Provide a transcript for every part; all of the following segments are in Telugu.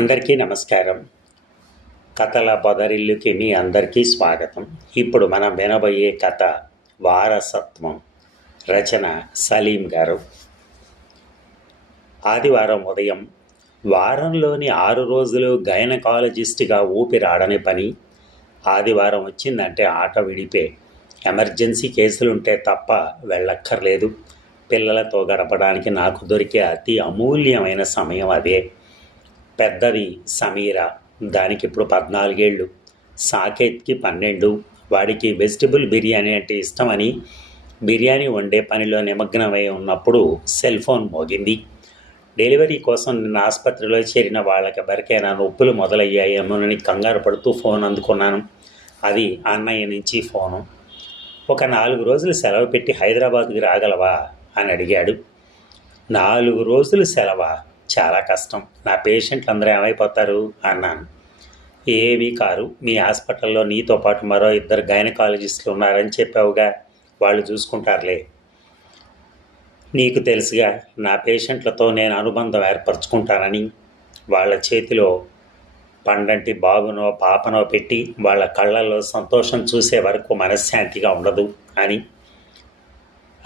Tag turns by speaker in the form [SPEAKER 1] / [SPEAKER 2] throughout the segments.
[SPEAKER 1] అందరికీ నమస్కారం. కథల పొదరిల్లుకి మీ అందరికీ స్వాగతం. ఇప్పుడు మనం వినబోయే కథ వారసత్వం. రచన సలీం గారు. ఆదివారం ఉదయం వారంలోని ఆరు రోజులు గైనకాలజిస్ట్గా ఊపిరాడని పని ఆదివారం వచ్చిందంటే ఆట విడిపే. ఎమర్జెన్సీ కేసులుంటే తప్ప వెళ్ళక్కర్లేదు. పిల్లలతో గడపడానికి నాకు దొరికే అతి అమూల్యమైన సమయం అదే. పెద్దది సమీర. దానికి ఇప్పుడు పద్నాలుగేళ్ళు. సాకేత్కి పన్నెండు. వాడికి వెజిటబుల్ బిర్యానీ అంటే ఇష్టమని బిర్యానీ వండే పనిలో నిమగ్నమై ఉన్నప్పుడు సెల్ ఫోన్ మోగింది. డెలివరీ కోసం నిన్న ఆసుపత్రిలో చేరిన వాళ్ళకి బరికైనా? నొప్పులు మొదలయ్యాయేమోనని కంగారు పడుతూ ఫోన్ అందుకున్నాను. అది అన్నయ్య నుంచి ఫోను. ఒక నాలుగు రోజులు సెలవు పెట్టి హైదరాబాద్కి రాగలవా? అని అడిగాడు. నాలుగు రోజులు సెలవా? చాలా కష్టం. నా పేషెంట్లు అందరూ ఏమైపోతారు? అన్నాను. ఏమీ కారు. మీ హాస్పిటల్లో నీతో పాటు మరో ఇద్దరు గైనకాలజిస్టులు ఉన్నారని చెప్పావుగా. వాళ్ళు చూసుకుంటారులే. నీకు తెలుసుగా నా పేషెంట్లతో నేను అనుబంధం ఏర్పరచుకుంటానని. వాళ్ళ చేతిలో పండంటి బాబునో పాపనో పెట్టి వాళ్ళ కళ్ళల్లో సంతోషం చూసే వరకు మనశ్శాంతిగా ఉండదు అని.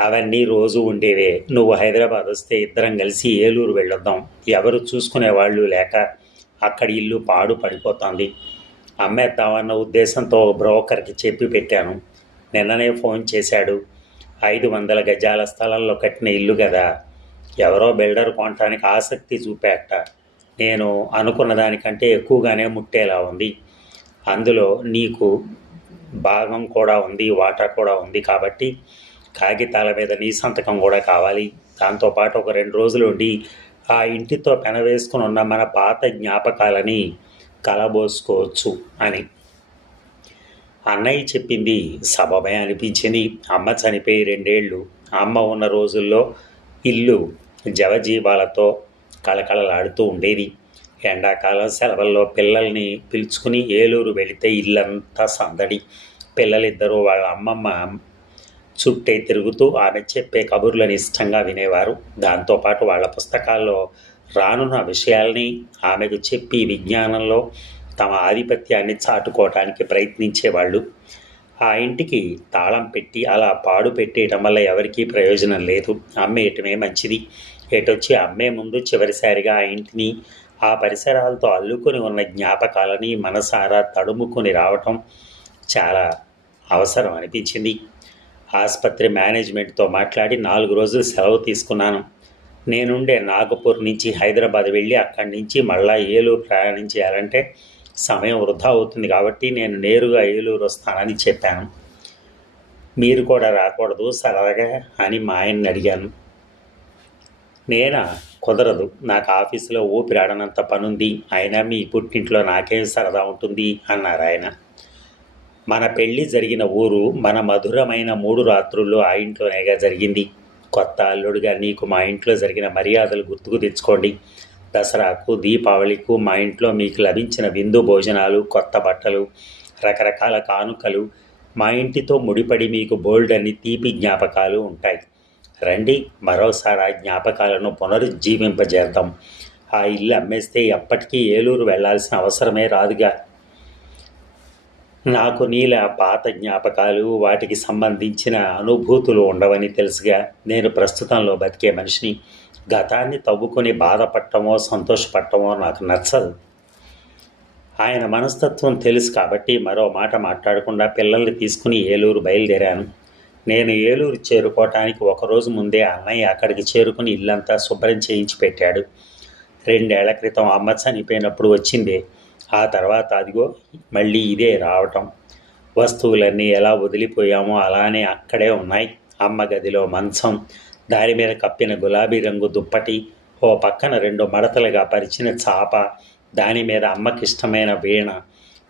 [SPEAKER 1] అవన్నీ రోజు ఉండేవే. నువ్వు హైదరాబాద్ వస్తే ఇద్దరం కలిసి ఏలూరు వెళ్ళొద్దాం. ఎవరు చూసుకునే వాళ్ళు లేక అక్కడ ఇల్లు పాడు పడిపోతుంది. అమ్మేద్దామన్న ఉద్దేశంతో ఓ బ్రోకర్కి చెప్పి పెట్టాను. నిన్ననే ఫోన్ చేశాడు. ఐదు వందల గజాల స్థలంలో కట్టిన ఇల్లు కదా. ఎవరో బిల్డర్ కొనటానికి ఆసక్తి చూపేట. నేను అనుకున్న దానికంటే ఎక్కువగానే ముట్టేలా ఉంది. అందులో నీకు భాగం కూడా ఉంది వాటా కూడా ఉంది కాబట్టి కాగితాల మీద నీ సంతకం కూడా కావాలి. దాంతోపాటు ఒక రెండు రోజులు ఉండి ఆ ఇంటితో పెనవేసుకుని ఉన్న మన పాత జ్ఞాపకాలని కలబోసుకోవచ్చు అని. అన్నయ్య చెప్పింది సబమే అనిపించింది. అమ్మ చనిపోయి రెండేళ్ళు. అమ్మ ఉన్న రోజుల్లో ఇల్లు జవజీవాలతో కళకళలాడుతూ ఉండేది. ఎండాకాలం సెలవుల్లో పిల్లల్ని పిలుచుకుని ఏలూరు వెళితే ఇల్లంతా సందడి. పిల్లలిద్దరూ వాళ్ళ అమ్మమ్మ చుట్టే తిరుగుతూ ఆమె చెప్పే కబుర్లను ఇష్టంగా వినేవారు. దాంతోపాటు వాళ్ళ పుస్తకాల్లో రానున్న విషయాల్ని ఆమెకు చెప్పి విజ్ఞానంలో తమ ఆధిపత్యాన్ని చాటుకోవటానికి ప్రయత్నించేవాళ్ళు. ఆ ఇంటికి తాళం పెట్టి అలా పాడు పెట్టేయటం వల్ల ఎవరికీ ప్రయోజనం లేదు. అమ్మేయటమే మంచిది. ఎటొచ్చి అమ్మే ముందు చివరిసారిగా ఆ ఇంటిని ఆ పరిసరాలతో అల్లుకొని ఉన్న జ్ఞాపకాలని మనసారా తడుముకొని రావటం చాలా అవసరం అనిపించింది. ఆసుపత్రి మేనేజ్మెంట్తో మాట్లాడి నాలుగు రోజులు సెలవు తీసుకున్నాను. నేనుండే నాగపూర్ నుంచి హైదరాబాద్ వెళ్ళి అక్కడి నుంచి మళ్ళా ఏలూరు ప్రయాణం చేయాలంటే సమయం వృధా అవుతుంది కాబట్టి నేను నేరుగా ఏలూరు వస్తానని చెప్పాను. మీరు కూడా రాకూడదు సరదాగా అని మా ఆయన్ని అడిగాను. నేనా? కుదరదు. నాకు ఆఫీసులో ఊపిరాడనంత పనుంది. అయినా మీ పుట్టింట్లో నాకేం సరదా ఉంటుంది? అన్నారు ఆయన. మన పెళ్ళి జరిగిన ఊరు మన మధురమైన మూడు రాత్రుల్లో ఆ ఇంట్లోనేగా జరిగింది. కొత్త అల్లుడిగా నీకు మా ఇంట్లో జరిగిన మర్యాదలు గుర్తుకు తెచ్చుకోండి. దసరాకు దీపావళికు మా ఇంట్లో మీకు లభించిన విందు భోజనాలు కొత్త బట్టలు రకరకాల కానుకలు మా ఇంటితో ముడిపడి మీకు బోల్డ్ అని తీపి జ్ఞాపకాలు ఉంటాయి. రండి మరోసారి ఆ జ్ఞాపకాలను పునరుజ్జీవింపజేద్దాం. ఆ ఇల్లు అమ్మేస్తే ఎప్పటికీ ఏలూరు వెళ్ళాల్సిన అవసరమే రాదుగా. నాకు నీల పాత జ్ఞాపకాలు వాటికి సంబంధించిన అనుభూతులు ఉండవని తెలుసుగా. నేను ప్రస్తుతంలో బతికే మనిషిని. గతాన్ని తవ్వుకొని బాధపడటమో సంతోషపడటమో నాకు నచ్చదు. ఆయన మనస్తత్వం తెలుసు కాబట్టి మరో మాట మాట్లాడకుండా పిల్లల్ని తీసుకుని ఏలూరు బయలుదేరాను. నేను ఏలూరు చేరుకోవటానికి ఒకరోజు ముందే అన్నయ్య అక్కడికి చేరుకుని ఇల్లంతా శుభ్రం చేయించి పెట్టాడు. రెండేళ్ళ క్రితం అమ్మ చనిపోయినప్పుడు వచ్చిందే. ఆ తర్వాత అదిగో మళ్ళీ ఇదే రావటం. వస్తువులన్నీ ఎలా వదిలిపోయామో అలానే అక్కడే ఉన్నాయి. అమ్మ గదిలో మంచం దాని మీద కప్పిన గులాబీ రంగు దుప్పటి ఓ పక్కన రెండు మడతలుగా పరిచిన చాప దాని మీద అమ్మకిష్టమైన వీణ.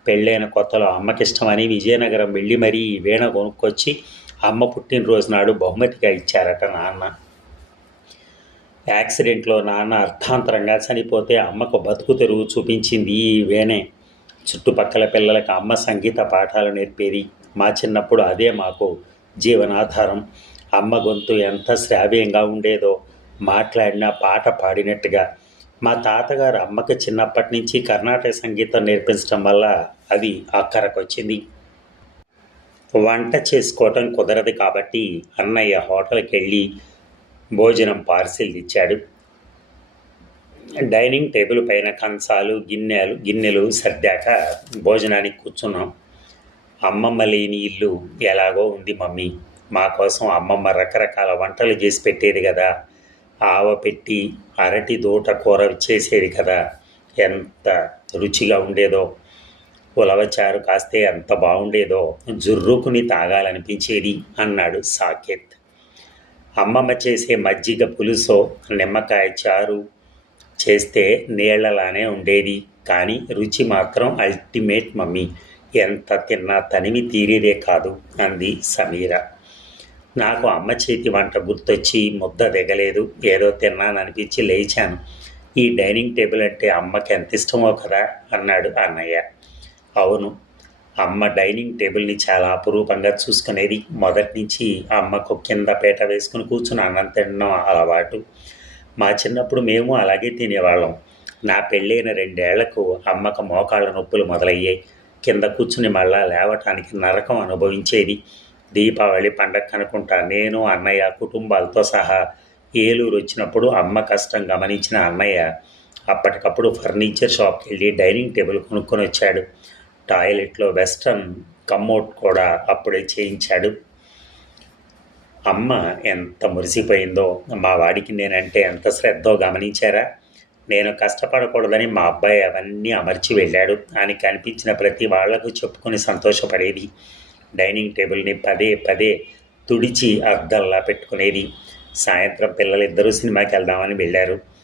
[SPEAKER 1] పెళ్ళైన కొత్తలో అమ్మకిష్టమని విజయనగరం వెళ్ళి మరీ ఈ వీణ కొనుక్కొచ్చి అమ్మ పుట్టినరోజు నాడు బహుమతిగా ఇచ్చారట నాన్న. యాక్సిడెంట్లో నాన్న అర్థాంతరంగా చనిపోతే అమ్మకు బతుకు తెరువు చూపించింది ఈ చుట్టుపక్కల పిల్లలకు అమ్మ సంగీత పాఠాలు నేర్పేది మా చిన్నప్పుడు అదే మాకు జీవనాధారం. అమ్మ గొంతు ఎంత శ్రావ్యంగా ఉండేదో మాట్లాడినా పాట పాడినట్టుగా. మా తాతగారు అమ్మకి చిన్నప్పటి నుంచి కర్ణాటక సంగీతం నేర్పించడం వల్ల అది అక్కరకొచ్చింది. వంట చేసుకోవటం కుదరదు కాబట్టి అన్నయ్య హోటల్కి వెళ్ళి భోజనం పార్సిల్ ఇచ్చాడు. డైనింగ్ టేబుల్ పైన కంచాలు గిన్నెలు గిన్నెలు సర్దాక భోజనానికి కూర్చున్నాం. అమ్మమ్మ లేని ఇల్లు ఎలాగో ఉంది మమ్మీ. మా కోసం అమ్మమ్మ రకరకాల వంటలు చేసి పెట్టేది కదా. ఆవ పెట్టి అరటి దూట కూర చేసేది కదా. ఎంత రుచిగా ఉండేదో. ఉలవచారు కాస్తే ఎంత బాగుండేదో. జుర్రుకుని తాగాలనిపించేది అన్నాడు సాకేత్. అమ్మమ్మ చేసే మజ్జిగ పులుసో నిమ్మకాయ చారు చేస్తే నీళ్ళలానే ఉండేది. కానీ రుచి మాత్రం అల్టిమేట్ మమ్మీ. ఎంత తిన్నా తనివి తీరేదే కాదు అంది సమీర. నాకు అమ్మ చేతి వంట గుర్తొచ్చి ముద్ద దిగలేదు. ఏదో తిన్నాననిపించి లేచాను. ఈ డైనింగ్ టేబుల్ అంటే అమ్మకి ఎంత ఇష్టమో కదా అన్నాడు అన్నయ్య. అవును అమ్మ డైనింగ్ టేబుల్ని చాలా అపురూపంగా చూసుకునేది. మొదటి నుంచి అమ్మకు కింద పేట వేసుకుని కూర్చుని అన్నం తినడం అలవాటు. మా చిన్నప్పుడు మేము అలాగే తినేవాళ్ళం. నా పెళ్ళైన రెండేళ్ళకు అమ్మకు మోకాళ్ళ నొప్పులు మొదలయ్యాయి. కింద కూర్చుని మళ్ళా లేవటానికి నరకం అనుభవించేది. దీపావళి పండగ అనుకుంటా నేను అన్నయ్య కుటుంబాలతో సహా ఏలూరు వచ్చినప్పుడు అమ్మ కష్టం గమనించిన అన్నయ్య అప్పటికప్పుడు ఫర్నిచర్ షాప్కి వెళ్ళి డైనింగ్ టేబుల్ కొనుక్కొని వచ్చాడు. టాయిలెట్లో వెస్ట్రన్ కమ్మోట్ కూడా అప్పుడే చేయించాడు. అమ్మ ఎంత మురిసిపోయిందో మా వాడికి నేనంటే ఎంత శ్రద్ధో గమనించారా? నేను కష్టపడకూడదని మా అబ్బాయి అవన్నీ అమర్చి వెళ్ళాడు. అని కనిపించిన ప్రతి వాళ్ళకు చెప్పుకొని సంతోషపడేది. డైనింగ్ టేబుల్ని పదే పదే తుడిచి అద్దంలా పెట్టుకునేది. సాయంత్రం పిల్లలిద్దరూ సినిమాకి వెళ్దామని వెళ్ళారు.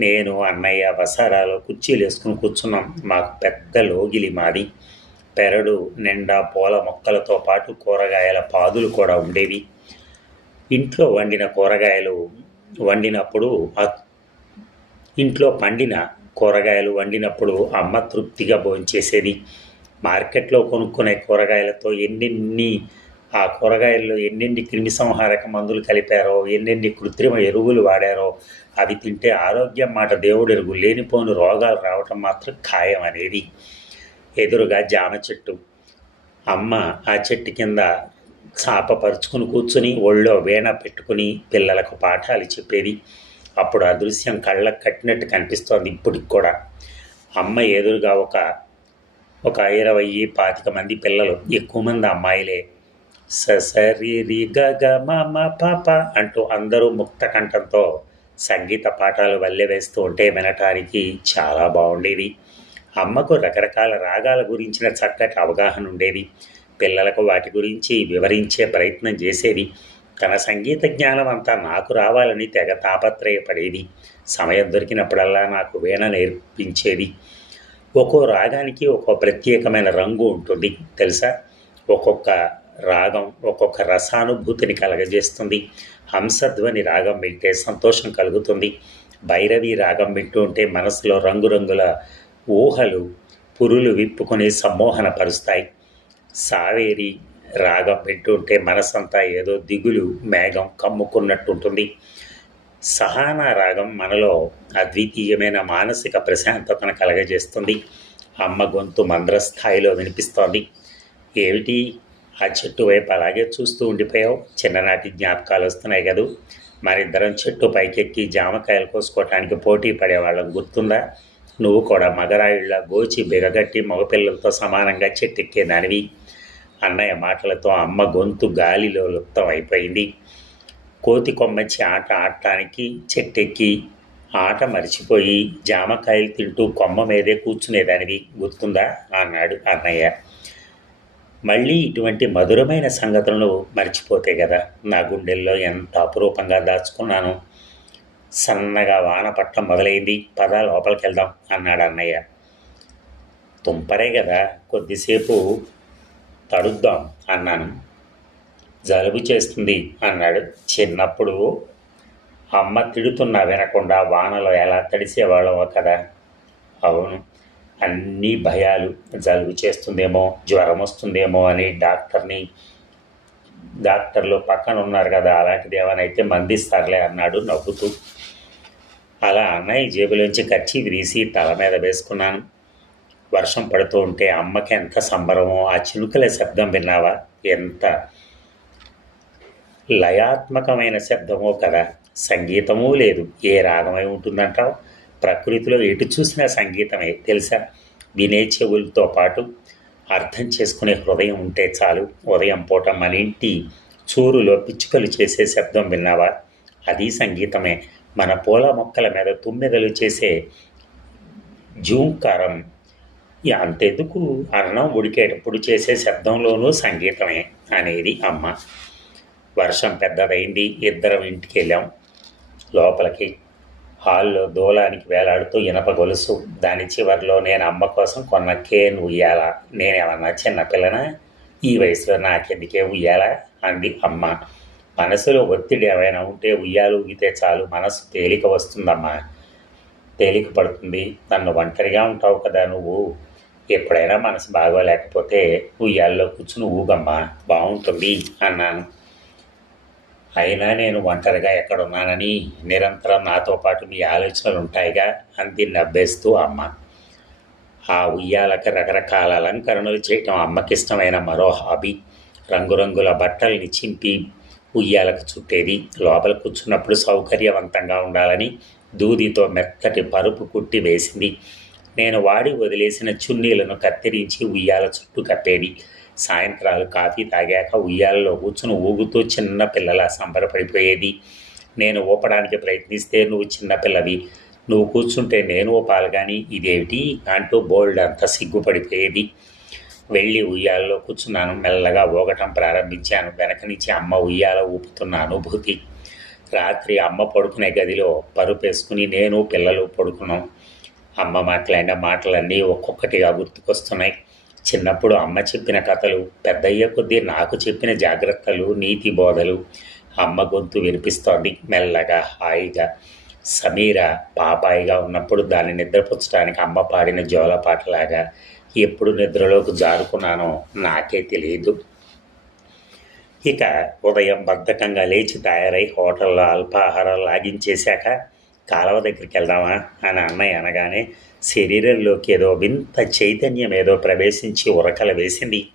[SPEAKER 1] నేను అన్నయ్య వసారాలో కుర్చీలు వేసుకుని కూర్చున్నాం. మాకు పెద్ద లోగిలి మాది. పెరడు నిండా పూల మొక్కలతో పాటు కూరగాయల పాదులు కూడా ఉండేవి. ఇంట్లో వండిన కూరగాయలు వండినప్పుడు ఇంట్లో పండిన కూరగాయలు వండినప్పుడు అమ్మ తృప్తిగా భోంచేసేది. మార్కెట్లో కొనుక్కునే కూరగాయలతో ఎన్నెన్ని ఆ కూరగాయల్లో ఎన్నెన్ని క్రిమిసంహారక మందులు కలిపారో ఎన్నెన్ని కృత్రిమ ఎరువులు వాడారో అవి తింటే ఆరోగ్యం మాట దేవుడు ఎరుగు లేనిపోని రోగాలు రావటం మాత్రం ఖాయం అనేది. ఎదురుగా జామ చెట్టు. అమ్మ ఆ చెట్టు కింద చాప పరుచుకుని కూర్చుని ఒళ్ళో వీణ పెట్టుకుని పిల్లలకు పాఠాలు చెప్పేది. అప్పుడు ఆ దృశ్యం కళ్ళకు కట్టినట్టు కనిపిస్తోంది ఇప్పటికి కూడా. అమ్మ ఎదురుగా ఒక ఒక ఇరవై పాతిక మంది పిల్లలు ఎక్కువ మంది అమ్మాయిలే. సరి రి గ మమ పాప అంటూ అందరూ ముక్త కంఠంతో సంగీత పాఠాలు వల్లె వేస్తూ ఉంటే వినటానికి చాలా బాగుండేది. అమ్మకు రకరకాల రాగాల గురించిన చక్కటి అవగాహన ఉండేది. పిల్లలకు వాటి గురించి వివరించే ప్రయత్నం చేసేది. తన సంగీత జ్ఞానం అంతా నాకు రావాలని తెగ తాపత్రయపడేది. సమయం దొరికినప్పుడల్లా నాకు వీణ నేర్పించేది. ఒక్కో రాగానికి ఒక్కో ప్రత్యేకమైన రంగు ఉంటుంది. తెలుసా? ఒక్కొక్క రాగం ఒక్కొక్క రసానుభూతిని కలగజేస్తుంది. హంసధ్వని రాగం వింటే సంతోషం కలుగుతుంది. భైరవి రాగం వింటూ ఉంటే మనసులో రంగురంగుల ఊహలు పురులు విప్పుకొని సమ్మోహనపరుస్తాయి సావేరి రాగం వింటుంటే మనసంతా ఏదో దిగులు మేఘం కమ్ముకున్నట్టుంటుంది. సహానా రాగం మనలో అద్వితీయమైన మానసిక ప్రశాంతతను కలగజేస్తుంది. అమ్మ గొంతు మంద్రస్థాయిలో వినిపిస్తోంది. ఏమిటి? ఆ చెట్టు వైపు అలాగే చూస్తూ ఉండిపోయావు. చిన్ననాటి జ్ఞాపకాలు వస్తున్నాయి కదూ. మరిద్దరం చెట్టు పైకెక్కి జామకాయలు కోసుకోవటానికి పోటీ పడేవాళ్ళం గుర్తుందా? నువ్వు కూడా మగరాయిళ్ళ గోచి బిగగట్టి మగపిల్లలతో సమానంగా చెట్టెక్కేదానివి. అన్నయ్య మాటలతో అమ్మ గొంతు గాలిలో లుప్తం అయిపోయింది కోతి కొమ్మచ్చి ఆట ఆడటానికి చెట్టెక్కి ఆట మరిచిపోయి జామకాయలు తింటూ కొమ్మ మీదే కూర్చునేదానివి. గుర్తుందా? అన్నాడు అన్నయ్య. మళ్ళీ ఇటువంటి మధురమైన సంగతులను మర్చిపోతే కదా నా గుండెల్లో ఎంత అపురూపంగా దాచుకున్నాను. సన్నగా వాన పట్టం మొదలైంది పద లోపలికి వెళ్దాం అన్నాడు అన్నయ్య. తుంపరే కదా కొద్దిసేపు తడుద్దాం అన్నాను. జలుబు చేస్తుంది అన్నాడు చిన్నప్పుడు. అమ్మ తిడుతున్నా వినకుండా వానలో ఎలా తడిసేవాళ్ళమో కదా. అవును అన్ని భయాలు జలుబు చేస్తుందేమో జ్వరం వస్తుందేమో అని డాక్టర్ని డాక్టర్లు పక్కన ఉన్నారు కదా అలాంటిది ఏమైనా అయితే మందిస్తారులే అన్నాడు నవ్వుతూ. అలా అన్నయ్య జేబులోంచి కచ్చి తీసి తల మీద వేసుకున్నాను. వర్షం పడుతూ ఉంటే అమ్మకి ఎంత సంబరమో ఆ చినుకల శబ్దం విన్నావా? ఎంత లయాత్మకమైన శబ్దమో కదా సంగీతమూ లేదు. ఏ రాగమై ఉంటుందంటావు? ప్రకృతిలో ఎటు చూసినా సంగీతమే. తెలుసా? వినే చెవులతో పాటు అర్థం చేసుకునే హృదయం ఉంటే చాలు. ఉదయం పూట మన ఇంటి చూరులో పిచ్చుకలు చేసే శబ్దం విన్నావా? అది సంగీతమే. మన పూల మొక్కల మీద తుమ్మెదలు చేసే జూంకారం. అంతెందుకు? అన్నం ఉడికేటప్పుడు చేసే శబ్దంలోనూ సంగీతమే అనేది అమ్మ. వర్షం పెద్దదైంది. ఇద్దరం ఇంటికి వెళ్ళాం. లోపలికి హాల్లో దూలానికి వేలాడుతూ ఇనప గొలుసు. దాని చివరిలో నేను అమ్మ కోసం కొన్న కేన్ ఉయ్యాల. నేనేమన్నా చిన్నపిల్లనా ఈ వయసులో నాకెందుకే ఉయ్యాలా? అంది అమ్మ. మనసులో ఒత్తిడి ఏమైనా ఉంటే ఉయ్యాలు ఊగితే చాలు మనసు తేలిక వస్తుందమ్మా. తేలిక పడుతుంది. నన్ను ఒంటరిగా ఉంటావు కదా నువ్వు. ఎప్పుడైనా మనసు బాగోలేకపోతే ఉయ్యాల్లో కూర్చుని ఊగమ్మా. బాగుంటుంది అన్నాను. అయినా నేను ఒంటరిగా ఎక్కడున్నానని నిరంతరం నాతో పాటు మీ ఆలోచనలు ఉంటాయిగా అంది నవ్వేస్తూ అమ్మ. ఆ ఉయ్యాలకి రకరకాల అలంకరణలు చేయటం అమ్మకిష్టమైన మరో హాబీ. రంగురంగుల బట్టల్ని చింపి ఉయ్యాలకు చుట్టేది. లోపల కూర్చున్నప్పుడు సౌకర్యవంతంగా ఉండాలని దూదితో మెత్తటి పరుపు కుట్టి వేసింది. నేను వాడి వదిలేసిన చున్నీలను కత్తిరించి ఉయ్యాల చుట్టూ కట్టేది సాయంత్రాలు కాఫీ తాగాక ఉయ్యాలలో కూర్చుని ఊగుతూ చిన్న పిల్లల సంబరపడిపోయేది నేను ఊపడానికి ప్రయత్నిస్తే నువ్వు చిన్నపిల్లవి నువ్వు కూర్చుంటే నేను ఊపాలి కానీ ఇదేమిటి అంటూ బోల్డ్ అంతా సిగ్గుపడిపోయేది. వెళ్ళి ఉయ్యాలలో కూర్చున్నాను. మెల్లగా ఊగటం ప్రారంభించాను. వెనక నుంచి అమ్మ ఉయ్యాల ఊపుతున్న అనుభూతి. రాత్రి అమ్మ పడుకునే గదిలో పరుపేసుకుని నేను పిల్లలు పడుకున్నాం. అమ్మ మాట్లాడిన మాటలన్నీ ఒక్కొక్కటిగా గుర్తుకొస్తున్నాయి. చిన్నప్పుడు అమ్మ చెప్పిన కథలు పెద్దయ్య కొద్దీ నాకు చెప్పిన జాగ్రత్తలు నీతి బోధలు. అమ్మ గొంతు వినిపిస్తోంది మెల్లగా హాయిగా. సమీర పాపాయిగా ఉన్నప్పుడు దాన్ని నిద్రపుచ్చడానికి అమ్మ పాడిన జోలపాటలాగా ఎప్పుడు నిద్రలోకి జారుకున్నానో నాకే తెలియదు. ఇక ఉదయం బద్ధకంగా లేచి తయారై హోటల్లో అల్పాహారాలు లాగించేశాక కాలువ దగ్గరికి వెళ్దామా అని అన్నయ్య అనగానే శరీరంలోకి ఏదో వింత చైతన్యం ఏదో ప్రవేశించి ఉరకలు వేసింది.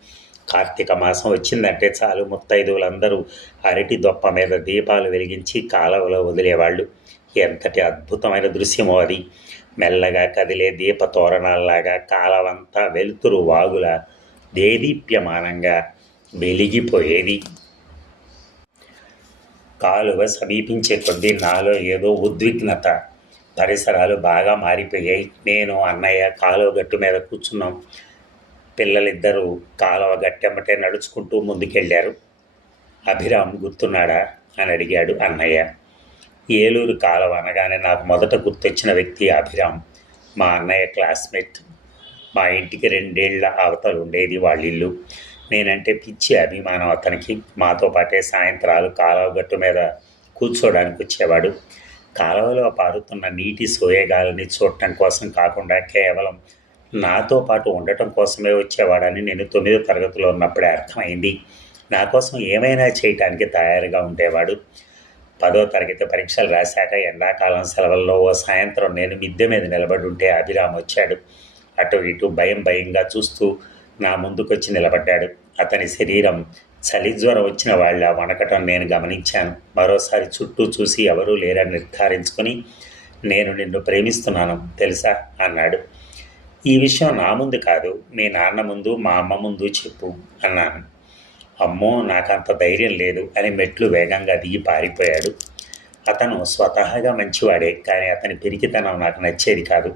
[SPEAKER 1] కార్తీక మాసం వచ్చిందంటే చాలు ముత్తైదువులందరూ అరటి దొప్ప మీద దీపాలు వెలిగించి కాలువలో వదిలేవాళ్ళు. ఎంతటి అద్భుతమైన దృశ్యమో అది. మెల్లగా కదిలే దీప తోరణాల్లాగా కాలవంతా వెలుతురు వాగుల దేదీప్యమానంగా వెలిగిపోయేది. కాలువ సమీపించే కొద్దీ నాలో ఏదో ఉద్విగ్నత పరిసరాలు బాగా మారిపోయాయి. నేను అన్నయ్య కాలువ గట్టు మీద కూర్చున్నాం. పిల్లలిద్దరూ కాలువ గట్టెమ్మటే నడుచుకుంటూ ముందుకెళ్ళారు. అభిరామ్ గుర్తున్నాడా? అని అడిగాడు అన్నయ్య. ఏలూరు కాలువ అనగానే నాకు మొదట గుర్తొచ్చిన వ్యక్తి అభిరామ్. మా అన్నయ్య క్లాస్మేట్. మా ఇంటికి రెండేళ్ళ అవతలు ఉండేది వాళ్ళిల్లు. నేనంటే పిచ్చి అభిమానం అతనికి. మాతో పాటే సాయంత్రాలు కాలువ గట్టు మీద కూర్చోడానికి వచ్చేవాడు. కాలువలో పారుతున్న నీటి సోయగాలని చూడటం కోసం కాకుండా కేవలం నాతో పాటు ఉండటం కోసమే వచ్చేవాడని నేను తొమ్మిదో తరగతిలో ఉన్నప్పుడే అర్థమైంది. నా కోసం ఏమైనా చేయటానికి తయారుగా ఉండేవాడు. పదో తరగతి పరీక్షలు రాశాక ఎండాకాలం సెలవుల్లో ఓ సాయంత్రం నేను మిద్దె మీద నిలబడి ఉంటే అభిరామ్ వచ్చాడు. అటు ఇటు భయం భయంగా చూస్తూ నా ముందుకొచ్చి నిలబడ్డాడు. అతని శరీరం చలి జ్వరం వచ్చిన వాళ్ళ వణకటం నేను గమనించాను. మరోసారి చుట్టూ చూసి ఎవరూ లేరని నిర్ధారించుకొని నేను నిన్ను ప్రేమిస్తున్నాను తెలుసా? అన్నాడు. ఈ విషయం నా ముందు కాదు మీ నాన్న ముందు మా అమ్మ ముందు చెప్పు అన్నాను. అమ్మో నాకంత ధైర్యం లేదు అని మెట్లు వేగంగా దిగి పారిపోయాడు. అతను స్వతహాగా మంచివాడే కానీ అతని పిరికితనం నాకు నచ్చేది కాదు.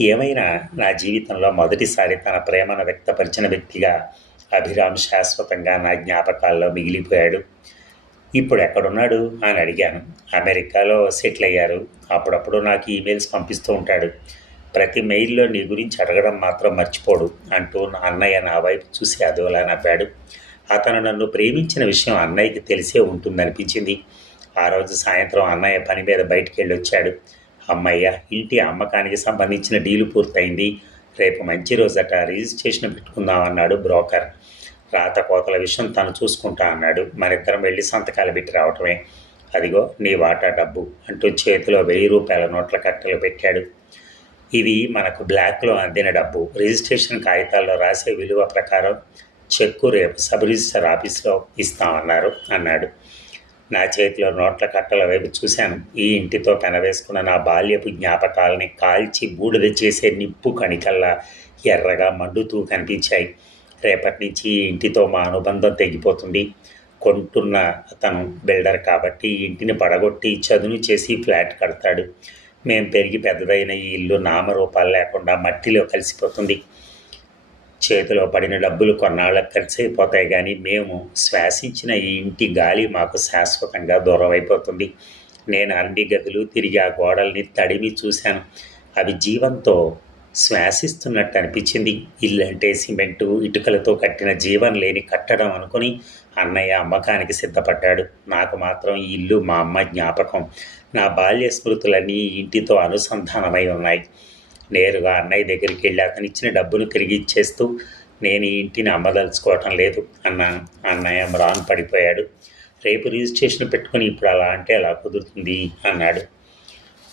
[SPEAKER 1] ఏమైనా నా జీవితంలో మొదటిసారి తన ప్రేమను వ్యక్తపరిచిన వ్యక్తిగా అభిరామ్ శాశ్వతంగా నా జ్ఞాపకాల్లో మిగిలిపోయాడు. ఇప్పుడు ఎక్కడున్నాడు? అని అడిగాను. అమెరికాలో సెటిల్ అయ్యారు. అప్పుడప్పుడు నాకు ఈమెయిల్స్ పంపిస్తూ ఉంటాడు. ప్రతి మెయిల్లో నీ గురించి అడగడం మాత్రం మర్చిపోడు అంటూ నా అన్నయ్య నా వైపు చూసి అదోలా నవ్వాడు. అతను నన్ను ప్రేమించిన విషయం అన్నయ్యకి తెలిసే ఉంటుందనిపించింది. ఆ రోజు సాయంత్రం అన్నయ్య పని మీద బయటికి వెళ్ళి వచ్చాడు అమ్మయ్య ఇంటి అమ్మకానికి సంబంధించిన డీలు పూర్తయింది. రేపు మంచి రోజట రిజిస్ట్రేషన్ పెట్టుకుందాం అన్నాడు బ్రోకర్. రాత కోతల విషయం తను చూసుకుంటా అన్నాడు. మరిద్దరం వెళ్ళి సంతకాలు పెట్టి రావటమే. అదిగో నీ వాటా డబ్బు అంటూ చేతిలో వెయ్యి రూపాయల నోట్ల కట్టలు పెట్టాడు. ఇది మనకు బ్లాక్లో అందిన డబ్బు. రిజిస్ట్రేషన్ కాగితాల్లో రాసే విలువ ప్రకారం చెక్కు రేపు సబ్ రిజిస్టర్ ఆఫీస్లో ఇస్తామన్నారు అన్నాడు. నా చేతిలో నోట్ల కట్టల వైపు చూశాను. ఈ ఇంటితో పెనవేసుకున్న నా బాల్యపు జ్ఞాపకాలని కాల్చి బూడిద చేసే నిప్పు కణికల్లా ఎర్రగా మండుతూ కనిపించాయి. రేపటి నుంచి ఈ ఇంటితో మా అనుబంధం తెగిపోతుంది. కొంటున్న అతను బిల్డర్ కాబట్టి ఇంటిని పడగొట్టి చదును చేసి ఫ్లాట్ కడతాడు. మేము పెరిగి పెద్దదైన ఈ ఇల్లు నామరూపాలు లేకుండా మట్టిలో కలిసిపోతుంది. చేతిలో పడిన డబ్బులు కొన్నాళ్ళకి ఖర్చు అయిపోతాయి కానీ మేము శ్వాసించిన ఈ ఇంటి గాలి మాకు శాశ్వతంగా దూరం అయిపోతుంది. నేను అన్ని గదులు తిరిగి ఆ గోడల్ని తడిమి చూశాను. అవి జీవంతో శ్వాసిస్తున్నట్టు అనిపించింది. ఇల్లు అంటే సిమెంటు ఇటుకలతో కట్టిన జీవం లేని కట్టడం అనుకుని అన్నయ్య అమ్మకానికి సిద్ధపడ్డాడు. నాకు మాత్రం ఈ ఇల్లు మా అమ్మ జ్ఞాపకం. నా బాల్య స్మృతులన్నీ ఇంటితో అనుసంధానమై ఉన్నాయి. నేరుగా అన్నయ్య దగ్గరికి వెళ్ళి అతను ఇచ్చిన డబ్బును తిరిగి ఇచ్చేస్తూ నేను ఈ ఇంటిని అమ్మదలుచుకోవటం లేదు అన్న అన్నయ్య మ్రాన్ పడిపోయాడు. రేపు రిజిస్ట్రేషన్ పెట్టుకుని ఇప్పుడు అలా అంటే ఎలా కుదురుతుంది అన్నాడు.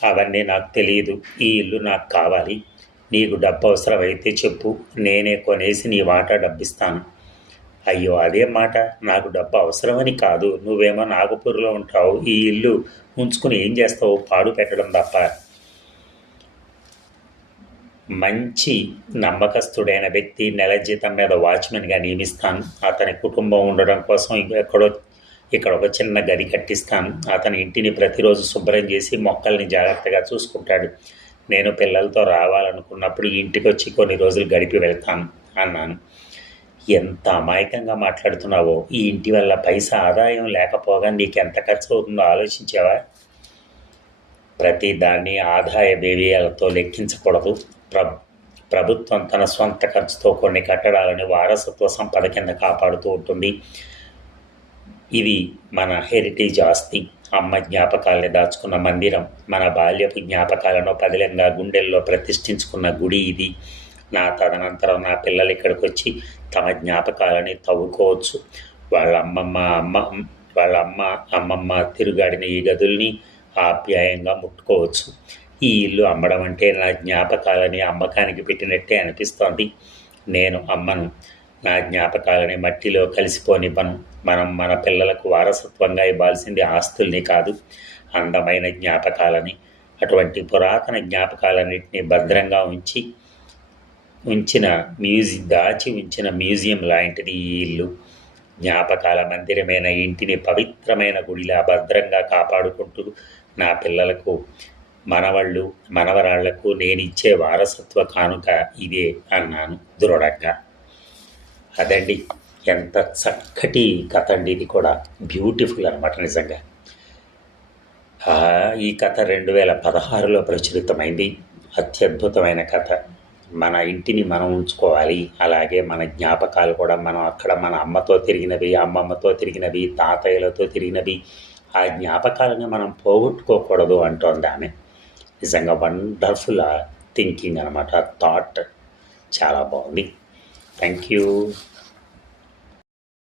[SPEAKER 1] అవన్నీ నాకు తెలియదు ఈ ఇల్లు నాకు కావాలి. నీకు డబ్బు అవసరమైతే చెప్పు. నేనే కొనేసి నీ వాటా డబ్బిస్తాను. అయ్యో అదే మాట. నాకు డబ్బు అవసరమని కాదు. నువ్వేమో నాగపూర్లో ఉంటావు. ఈ ఇల్లు ఉంచుకుని ఏం చేస్తావు? పాడు పెట్టడం తప్ప. మంచి నమ్మకస్తుడైన వ్యక్తి నెల జీతం మీద వాచ్మెన్గా నియమిస్తాను. అతని కుటుంబం ఉండడం కోసం ఎక్కడో ఇక్కడ ఒక చిన్న గది కట్టిస్తాను. అతని ఇంటిని ప్రతిరోజు శుభ్రం చేసి మొక్కల్ని జాగ్రత్తగా చూసుకుంటాడు. నేను పిల్లలతో రావాలనుకున్నప్పుడు ఇంటికి వచ్చి కొన్ని రోజులు గడిపి వెళ్తాను అన్నాను. ఎంత అమాయకంగా మాట్లాడుతున్నావో ఈ ఇంటి వల్ల పైసా ఆదాయం లేకపోగా నీకు ఎంత ఖర్చు అవుతుందో ఆలోచించావా? ప్రతి దాన్ని ఆదాయ వ్యయాలతో లెక్కించకూడదు. ప్ర ప్రభుత్వం తన స్వంత ఖర్చుతో కొన్ని కట్టడాలని వారసత్వ సంపద కింద కాపాడుతూ ఉంటుంది. ఇది మన హెరిటేజ్ ఆస్తి. అమ్మ జ్ఞాపకాలని దాచుకున్న మందిరం మన బాల్యపు జ్ఞాపకాలను పదిలంగా గుండెల్లో ప్రతిష్ఠించుకున్న గుడి ఇది. నా తదనంతరం నా పిల్లలు ఇక్కడికి వచ్చి తమ జ్ఞాపకాలని తవ్వుకోవచ్చు. వాళ్ళ అమ్మమ్మ అమ్మ వాళ్ళ అమ్మ అమ్మమ్మ తిరుగాడిన ఈ గదుల్ని ఆప్యాయంగా ముట్టుకోవచ్చు. ఈ ఇల్లు అమ్మడం అంటే నా జ్ఞాపకాలని అమ్మకానికి పెట్టినట్టే అనిపిస్తోంది. నేను అమ్మను. నా జ్ఞాపకాలని మట్టిలో కలిసిపోనివ్వను. మనం మన పిల్లలకు వారసత్వంగా ఇవ్వాల్సింది ఆస్తుల్ని కాదు అందమైన జ్ఞాపకాలని. అటువంటి పురాతన జ్ఞాపకాలన్నింటినీ భద్రంగా ఉంచి ఉంచిన మ్యూజి దాచి ఉంచిన మ్యూజియం లాంటిది ఈ ఇల్లు. జ్ఞాపకాల మందిరమైన ఇంటిని పవిత్రమైన గుడిలా భద్రంగా కాపాడుకుంటూ నా పిల్లలకు మనవళ్ళు మనవరాళ్ళకు నేనిచ్చే వారసత్వ కానుక ఇదే అన్నాను దృఢంగా. అదండి ఎంత చక్కటి కథ అండి ఇది కూడా. బ్యూటిఫుల్ అనమాట నిజంగా. ఈ కథ రెండు వేల పదహారులో ప్రచురితమైంది. అత్యద్భుతమైన కథ. మన ఇంటిని మనం ఉంచుకోవాలి. అలాగే మన జ్ఞాపకాలు కూడా మనం అక్కడ మన అమ్మతో తిరిగినవి అమ్మమ్మతో తిరిగినవి తాతయ్యలతో తిరిగినవి. ఆ జ్ఞాపకాలను మనం పోగొట్టుకోకూడదు అంటోంది ఆమె. నిజంగా వండర్ఫుల్ థింకింగ్ అనమాట థాట్ చాలా బాగుంది. Thank you